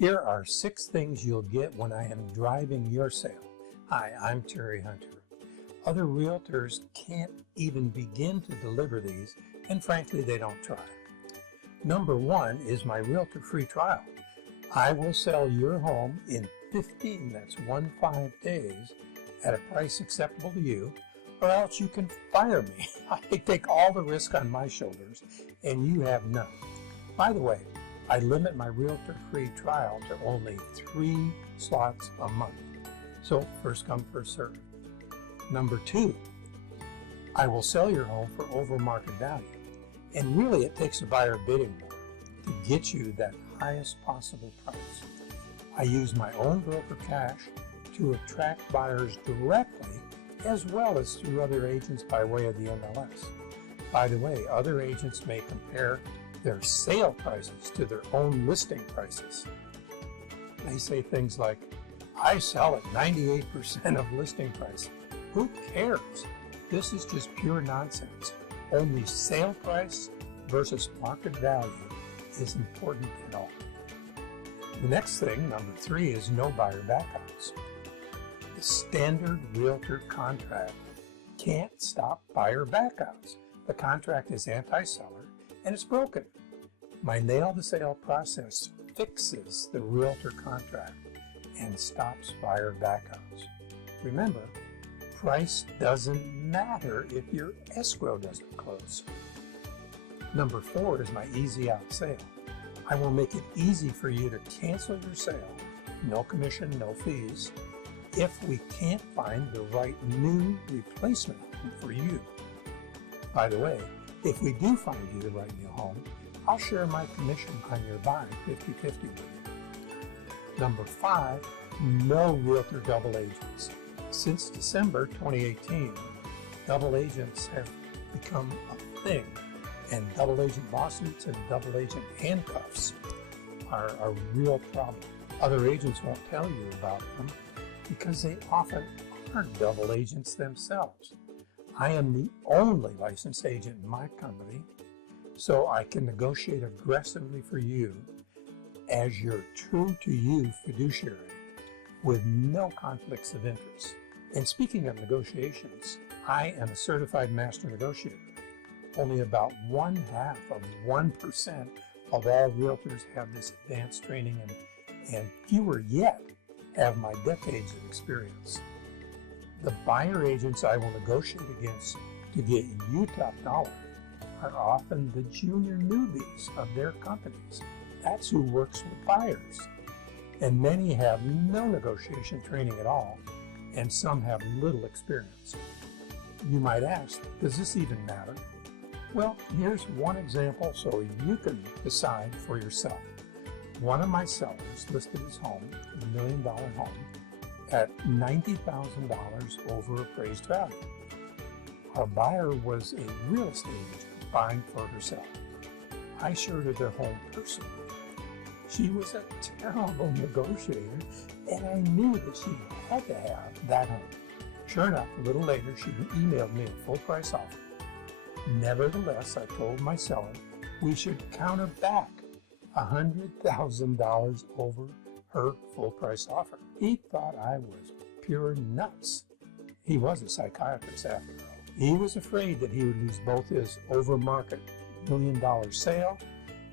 Here are 6 things you'll get when I am driving your sale. Hi, I'm Terry Hunter. Other realtors can't even begin to deliver these, and frankly, they don't try. Number 1 is my Realtor Free Trial. I will sell your home in 15, that's 15 days, at a price acceptable to you, or else you can fire me. I take all the risk on my shoulders, and you have none. By the way, I limit my Realtor Free Trial to only 3 slots a month. So first come, first serve. Number 2, I will sell your home for over market value. And really it takes a buyer bidding more to get you that highest possible price. I use my own broker cash to attract buyers directly as well as through other agents by way of the MLS. By the way, other agents may compare their sale prices to their own listing prices. They say things like, I sell at 98% of listing price. Who cares? This is just pure nonsense. Only sale price versus market value is important at all. The next thing, number 3, is no buyer backouts. The standard realtor contract can't stop buyer backouts. The contract is anti-seller and it's broken. My nail to sale process fixes the realtor contract and stops buyer backouts. Remember, price doesn't matter if your escrow doesn't close. Number 4 is my easy out sale. I will make it easy for you to cancel your sale, no commission, no fees, if we can't find the right new replacement home for you. By the way, if we do find you the right new home, I'll share my commission on your buy 50-50 with you. Number 5, no realtor double agents. Since December 2018, double agents have become a thing, and double agent lawsuits and double agent handcuffs are a real problem. Other agents won't tell you about them because they often are double agents themselves. I am the only licensed agent in my company, so I can negotiate aggressively for you as your true-to-you fiduciary with no conflicts of interest. And speaking of negotiations, I am a certified master negotiator. Only about 0.5% of all realtors have this advanced training, and fewer yet have my decades of experience. The buyer agents I will negotiate against to get you top dollar are often the junior newbies of their companies. That's who works with buyers. And many have no negotiation training at all, and some have little experience. You might ask, does this even matter? Well, here's one example so you can decide for yourself. One of my sellers listed his home, a $1 million home, at $90,000 over appraised value. Our buyer was a real estate agent buying for herself. I showed her their home personally. She was a terrible negotiator, and I knew that she had to have that home. Sure enough, a little later, she emailed me a full price offer. Nevertheless, I told my seller we should counter back $100,000 over her full price offer. He thought I was pure nuts. He was a psychiatrist after all. He was afraid that he would lose both his over market $1 million sale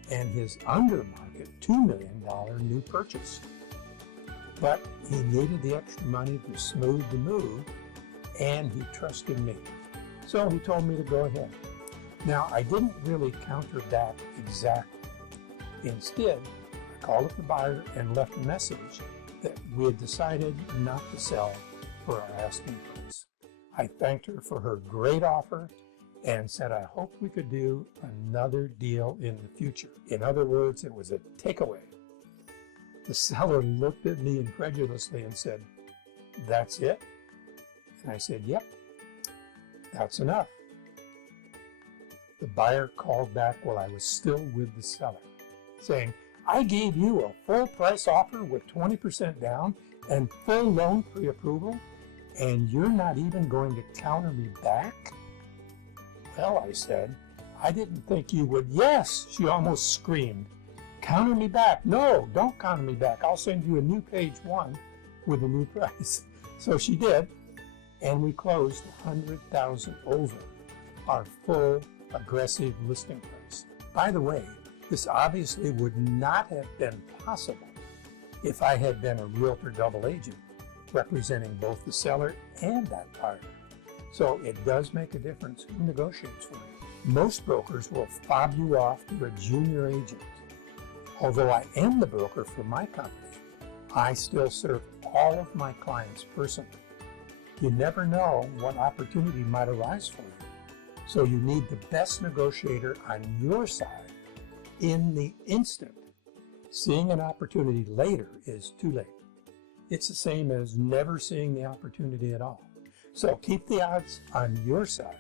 and his under market $2 million new purchase. But he needed the extra money to smooth the move, and he trusted me. So he told me to go ahead. Now, I didn't really counter that exactly. Instead, I called up the buyer and left a message that we had decided not to sell for our asking price. I thanked her for her great offer and said I hoped we could do another deal in the future. In other words, it was a takeaway. The seller looked at me incredulously and said, "That's it?" And I said, "Yep, that's enough." The buyer called back while I was still with the seller, saying, "I gave you a full price offer with 20% down and full loan pre-approval, and you're not even going to counter me back?" "Well," I said, "I didn't think you would." "Yes," she almost screamed. counter me back. No, don't counter me back. I'll send you a new page one with a new price. So she did, and we closed $100,000 over our full aggressive listing price. By the way, this obviously would not have been possible if I had been a Realtor double agent representing both the seller and that buyer. So it does make a difference who negotiates for you. Most brokers will fob you off to a junior agent. Although I am the broker for my company, I still serve all of my clients personally. You never know what opportunity might arise for you. So you need the best negotiator on your side in the instant. Seeing an opportunity later is too late. It's the same as never seeing the opportunity at all. So keep the odds on your side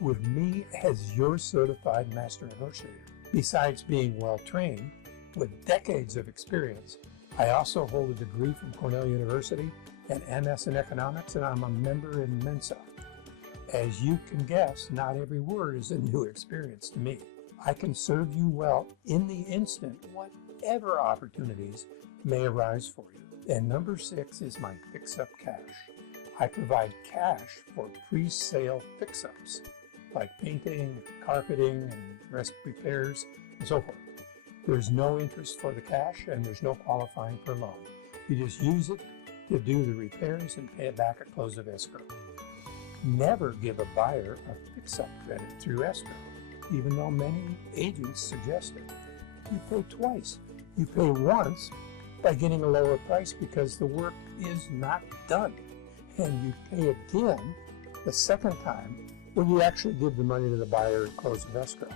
with me as your certified master negotiator. Besides being well trained with decades of experience, I also hold a degree from Cornell University and MS in economics, and I'm a member in Mensa. As you can guess, not every word is a new experience to me. I can serve you well in the instant, whatever opportunities may arise for you. And number 6 is my fix-up cash. I provide cash for pre-sale fix-ups, like painting, carpeting, and rest repairs, and so forth. There's no interest for the cash, and there's no qualifying for loan. You just use it to do the repairs and pay it back at close of escrow. Never give a buyer a fix-up credit through escrow, even though many agents suggest it. You pay twice. You pay once by getting a lower price because the work is not done. And you pay again the second time when you actually give the money to the buyer at close of escrow.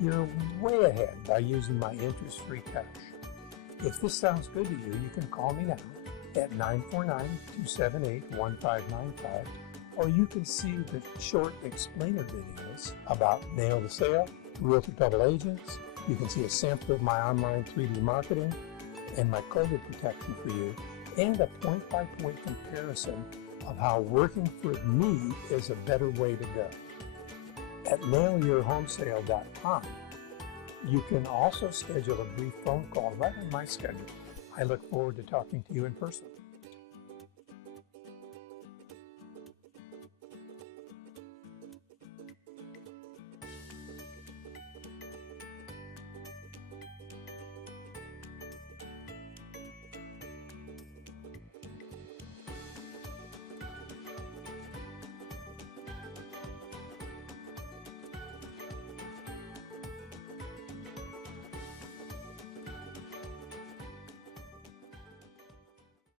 You're way ahead by using my interest-free cash. If this sounds good to you, you can call me now at 949-278-1595, or you can see the short explainer videos about Nail the Sale, Realtor Double Agents. You can see a sample of my online 3D marketing and my COVID protection for you, and a point-by-point comparison of how working for me is a better way to go. At nailyourhomesale.com, you can also schedule a brief phone call right on my schedule. I look forward to talking to you in person.